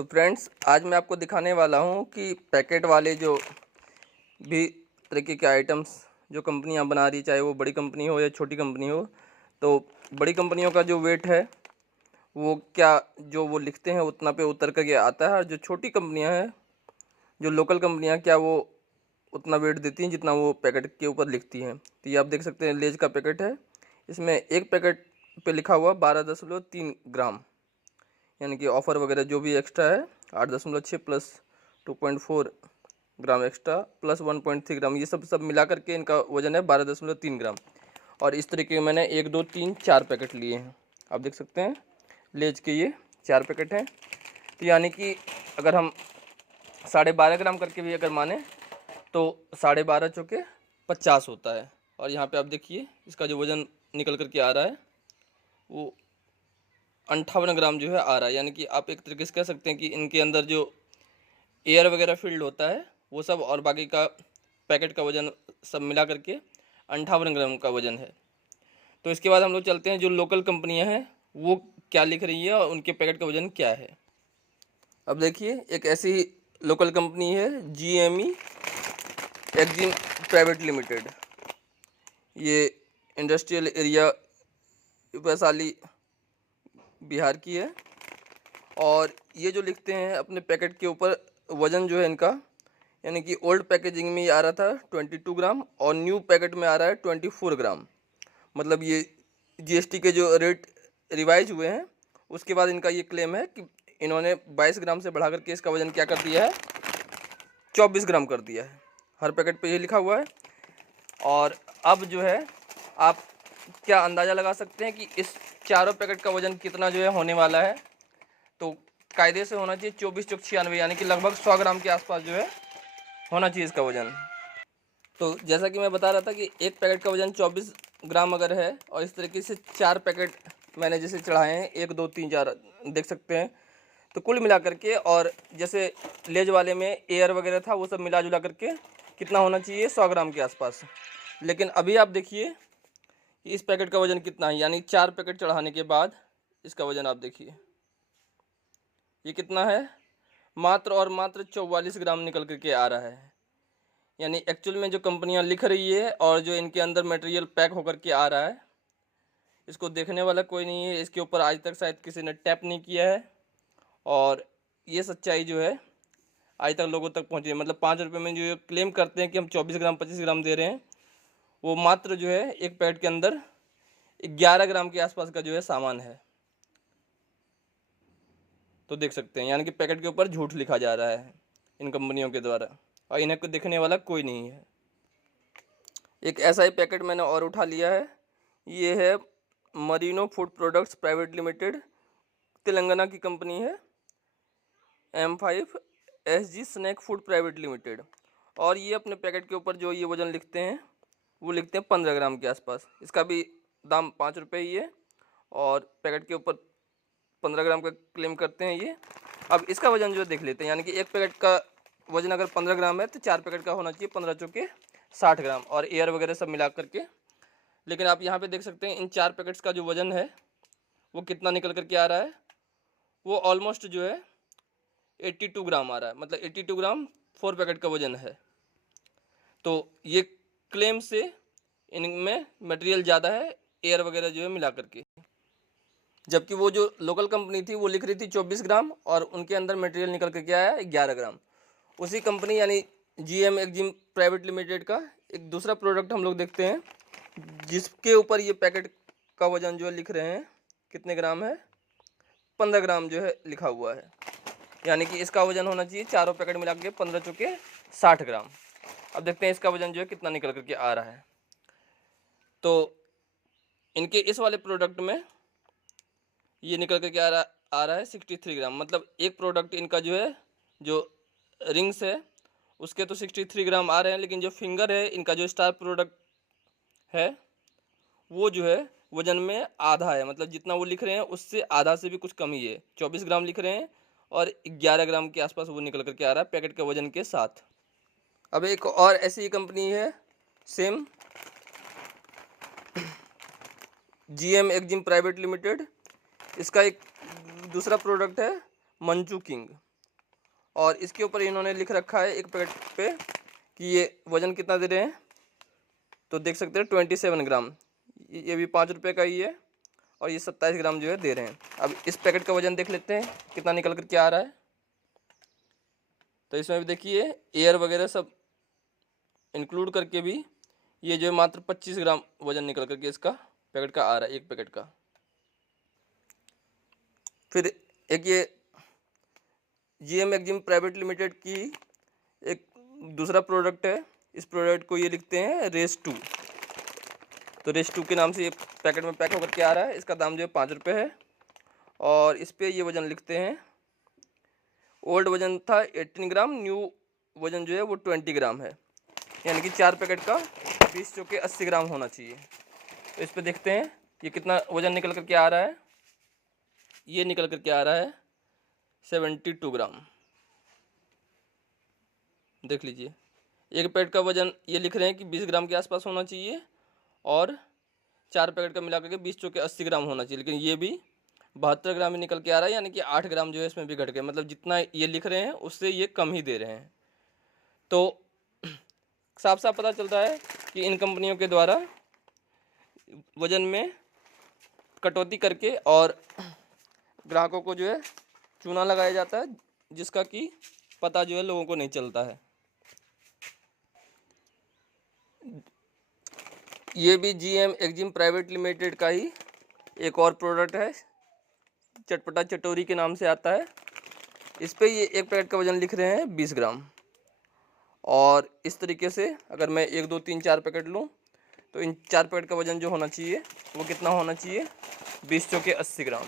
तो फ्रेंड्स, आज मैं आपको दिखाने वाला हूँ कि पैकेट वाले जो भी तरीके के आइटम्स जो कंपनियाँ बना रही, चाहे वो बड़ी कंपनी हो या छोटी कंपनी हो, तो बड़ी कंपनियों का जो वेट है वो क्या जो वो लिखते हैं उतना पे उतर करके आता है, और जो छोटी कंपनियाँ हैं, जो लोकल कंपनियाँ, क्या वो उतना वेट देती हैं जितना वो पैकेट के ऊपर लिखती हैं। तो ये आप देख सकते हैं, लेज का पैकेट है। इसमें एक पैकेट पे लिखा हुआ 12.3 ग्राम, यानी कि ऑफ़र वगैरह जो भी एक्स्ट्रा है 8.6 प्लस 2.4 ग्राम एक्स्ट्रा प्लस 1.3 ग्राम, ये सब मिला करके इनका वज़न है 12.3 ग्राम। और इस तरीके के मैंने 1 2 3 4 पैकेट लिए हैं। आप देख सकते हैं, लेज के ये 4 पैकेट हैं। तो यानी कि अगर हम 12.5 ग्राम करके भी अगर माने तो 12.5 चौके 50 होता है। और यहाँ पे आप देखिए इसका जो वज़न निकल करके आ रहा है वो 58 ग्राम जो है आ रहा है। यानी कि आप एक तरीके से कह सकते हैं कि इनके अंदर जो एयर वगैरह फील्ड होता है वो सब और बाकी का पैकेट का वज़न सब मिला करके 58 ग्राम का वज़न है। तो इसके बाद हम लोग चलते हैं जो लोकल कंपनियां हैं वो क्या लिख रही है और उनके पैकेट का वज़न क्या है। अब देखिए, एक ऐसी लोकल कंपनी है GME एक्जिम प्राइवेट लिमिटेड। ये इंडस्ट्रियल एरिया वैशाली बिहार की है। और ये जो लिखते हैं अपने पैकेट के ऊपर वज़न जो है इनका, यानी कि ओल्ड पैकेजिंग में ये आ रहा था 22 ग्राम और न्यू पैकेट में आ रहा है 24 ग्राम। मतलब ये GST के जो रेट रिवाइज हुए हैं उसके बाद इनका ये क्लेम है कि इन्होंने 22 ग्राम से बढ़ा करके इसका वज़न क्या कर दिया है, 24 ग्राम कर दिया है। हर पैकेट पे ये लिखा हुआ है। और अब जो है आप क्या अंदाज़ा लगा सकते हैं कि इस चारों पैकेट का वज़न कितना जो है होने वाला है। तो कायदे से होना चाहिए 24 चौक 96, यानी कि लगभग 100 ग्राम के आसपास जो है होना चाहिए इसका वज़न। तो जैसा कि मैं बता रहा था कि एक पैकेट का वज़न 24 ग्राम अगर है और इस तरीके से 4 पैकेट मैंने जैसे चढ़ाए हैं, 1 2 3 4 देख सकते हैं, तो कुल मिला करके, और जैसे लेज वाले में एयर वगैरह था वो सब मिला जुला करके कितना होना चाहिए, 100 ग्राम के आसपास। लेकिन अभी आप देखिए इस पैकेट का वज़न कितना है, यानी 4 पैकेट चढ़ाने के बाद इसका वज़न आप देखिए ये कितना है, मात्र और मात्र 44 ग्राम निकल करके आ रहा है। यानी एक्चुअल में जो कंपनियां लिख रही है और जो इनके अंदर मटेरियल पैक होकर के आ रहा है, इसको देखने वाला कोई नहीं है। इसके ऊपर आज तक शायद किसी ने टैप नहीं किया है, और ये सच्चाई जो है आज तक लोगों तक पहुंची है। मतलब 5 रुपये में जो क्लेम करते हैं कि हम 24 ग्राम 25 ग्राम दे रहे हैं, वो मात्र जो है एक पैकेट के अंदर 11 ग्राम के आसपास का जो है सामान है। तो देख सकते हैं, यानी कि पैकेट के ऊपर झूठ लिखा जा रहा है इन कंपनियों के द्वारा, और इन्हें को देखने वाला कोई नहीं है। एक ऐसा ही पैकेट मैंने और उठा लिया है। ये है Marino food products private limited, Telangana की कंपनी है, M5 SG snack food private limited. और ये अपने पैकेट के ऊपर जो ये वज़न लिखते हैं वो लिखते हैं 15 ग्राम के आसपास। इसका भी दाम 5 रुपये ही है, और पैकेट के ऊपर 15 ग्राम का क्लेम करते हैं ये। अब इसका वज़न जो देख लेते हैं, यानी कि एक पैकेट का वज़न अगर 15 ग्राम है तो 4 पैकेट का होना चाहिए 15 चौके 60 ग्राम, और एयर वगैरह सब मिला करके। लेकिन आप यहाँ पे देख सकते हैं इन 4 पैकेट्स का जो वज़न है वो कितना निकल करके आ रहा है, वो ऑलमोस्ट जो है 82 ग्राम आ रहा है। मतलब 82 ग्राम 4 पैकेट का वज़न है। तो ये क्लेम से इनमें मटेरियल ज़्यादा है, एयर वगैरह जो है मिला करके। जबकि वो जो लोकल कंपनी थी वो लिख रही थी 24 ग्राम और उनके अंदर मटेरियल निकल के क्या आया, 11 ग्राम। उसी कंपनी यानी GM एक्जिम प्राइवेट लिमिटेड का एक दूसरा प्रोडक्ट हम लोग देखते हैं, जिसके ऊपर ये पैकेट का वज़न जो है लिख रहे हैं कितने ग्राम है, 15 ग्राम जो है लिखा हुआ है। यानी कि इसका वज़न होना चाहिए चारों पैकेट मिला के 15 चौके 60 ग्राम। अब देखते हैं इसका वज़न जो है कितना निकल करके आ रहा है। तो इनके इस वाले प्रोडक्ट में ये निकल कर के आ रहा है 63 ग्राम। मतलब एक प्रोडक्ट इनका जो है, जो रिंग्स है उसके तो 63 ग्राम आ रहे हैं, लेकिन जो फिंगर है इनका जो स्टार प्रोडक्ट है वो जो है वज़न में आधा है। मतलब जितना वो लिख रहे हैं उससे आधा से भी कुछ कम ही है, 24 ग्राम लिख रहे हैं और 11 ग्राम के आसपास वो निकल करके आ रहा है पैकेट के वज़न के साथ। अब एक और ऐसी कंपनी है same, GM Exim private limited. इसका एक दूसरा प्रोडक्ट है मंचू किंग। और इसके ऊपर इन्होंने लिख रखा है एक पैकेट पे कि ये वज़न कितना दे रहे हैं। तो देख सकते हैं 27 ग्राम, ये भी 5 रुपये का ही है और ये 27 ग्राम जो है दे रहे हैं। अब इस पैकेट का वज़न देख लेते हैं कितना निकल कर क्या आ रहा है। तो इसमें भी देखिए एयर वगैरह सब इंक्लूड करके भी ये जो है मात्र 25 ग्राम वज़न निकल करके इसका पैकेट का आ रहा है, एक पैकेट का। फिर एक ये GM एक्जिम प्राइवेट लिमिटेड की एक दूसरा प्रोडक्ट है। इस प्रोडक्ट को ये लिखते हैं रेस 2। तो रेस 2 के नाम से ये पैकेट में पैक होकर के आ रहा है। इसका दाम जो है 5 रुपये है और इस पर ये वज़न लिखते हैं, ओल्ड वज़न था 18 ग्राम, न्यू वज़न जो है वो 20 ग्राम है, यानी कि 4 पैकेट का 20 चौके 80 ग्राम होना चाहिए। तो इस पर देखते हैं ये कितना वज़न निकल कर के आ रहा है। ये निकल कर के आ रहा है 72 ग्राम। देख लीजिए, एक पैकेट का वज़न ये लिख रहे हैं कि 20 ग्राम के आसपास होना चाहिए और 4 पैकेट का मिला करके 20 चौके 80 ग्राम होना चाहिए, लेकिन ये भी 72 ग्राम ही निकल के आ रहा है, यानी कि 8 ग्राम जो है इसमें भी घट गए। मतलब जितना ये लिख रहे हैं उससे ये कम ही दे रहे हैं। तो साफ साफ पता चलता है कि इन कंपनियों के द्वारा वज़न में कटौती करके और ग्राहकों को जो है चूना लगाया जाता है, जिसका कि पता जो है लोगों को नहीं चलता है। ये भी GM एक्जिम प्राइवेट लिमिटेड का ही एक और प्रोडक्ट है, चटपटा चटोरी के नाम से आता है। इस पे ये एक पैकेट का वज़न लिख रहे हैं 20 ग्राम और इस तरीके से अगर मैं 1 2 3 4 पैकेट लूँ तो इन 4 पैकेट का वज़न जो होना चाहिए वो कितना होना चाहिए, 20 चौके 80 ग्राम।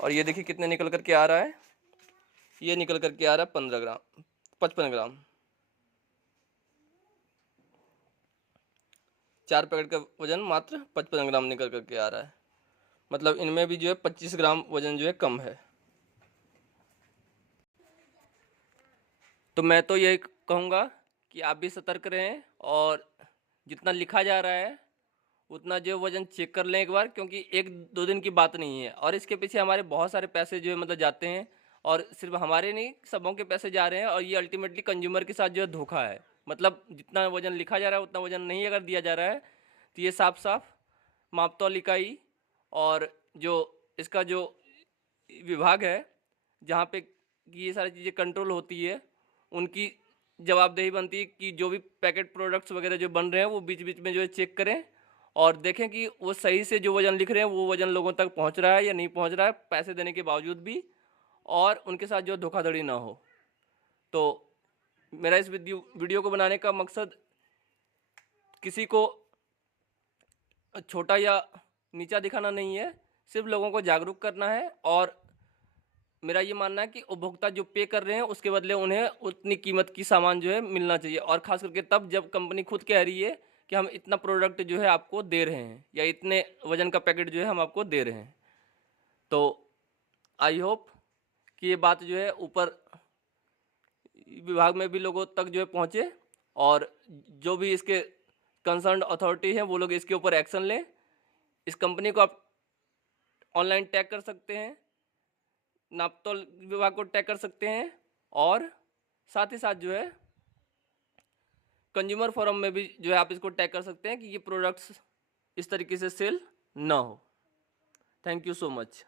और ये देखिए कितने निकल कर के आ रहा है, ये निकल कर के आ रहा है 55 ग्राम। 4 पैकेट का वज़न मात्र 55 ग्राम निकल कर के आ रहा है। मतलब इनमें भी जो है 25 ग्राम वज़न जो है कम है। तो मैं तो यही कहूँगा कि आप भी सतर्क रहें और जितना लिखा जा रहा है उतना जो वज़न चेक कर लें एक बार, क्योंकि 1 2 दिन की बात नहीं है और इसके पीछे हमारे बहुत सारे पैसे जो है मतलब जाते हैं और सिर्फ हमारे नहीं सबों के पैसे जा रहे हैं और ये अल्टीमेटली कंज्यूमर के साथ जो है धोखा है। मतलब जितना वज़न लिखा जा रहा है उतना वज़न नहीं अगर दिया जा रहा है तो ये साफ साफ मापतौल इकाई और जो इसका जो विभाग है जहाँ पे ये सारी चीज़ें कंट्रोल होती है उनकी जवाबदेही बनती है कि जो भी पैकेट प्रोडक्ट्स वगैरह जो बन रहे हैं वो बीच बीच में जो है चेक करें और देखें कि वो सही से जो वज़न लिख रहे हैं वो वज़न लोगों तक पहुंच रहा है या नहीं पहुंच रहा है, पैसे देने के बावजूद भी, और उनके साथ जो धोखाधड़ी ना हो। तो मेरा इस वीडियो को बनाने का मकसद किसी को छोटा या नीचा दिखाना नहीं है, सिर्फ लोगों को जागरूक करना है। और मेरा ये मानना है कि उपभोक्ता जो पे कर रहे हैं उसके बदले उन्हें उतनी कीमत की सामान जो है मिलना चाहिए, और ख़ास करके तब जब कंपनी खुद कह रही है कि हम इतना प्रोडक्ट जो है आपको दे रहे हैं या इतने वज़न का पैकेट जो है हम आपको दे रहे हैं। तो आई होप कि ये बात जो है ऊपर विभाग में भी लोगों तक जो है पहुँचे और जो भी इसके कंसर्न अथॉरिटी हैं वो लोग इसके ऊपर एक्शन लें। इस कंपनी को आप ऑनलाइन टैग कर सकते हैं, नापतोल विभाग को टैग कर सकते हैं और साथ ही साथ जो है कंज्यूमर फोरम में भी जो है आप इसको टैग कर सकते हैं कि ये प्रोडक्ट्स इस तरीके से सेल ना हो। Thank you so much.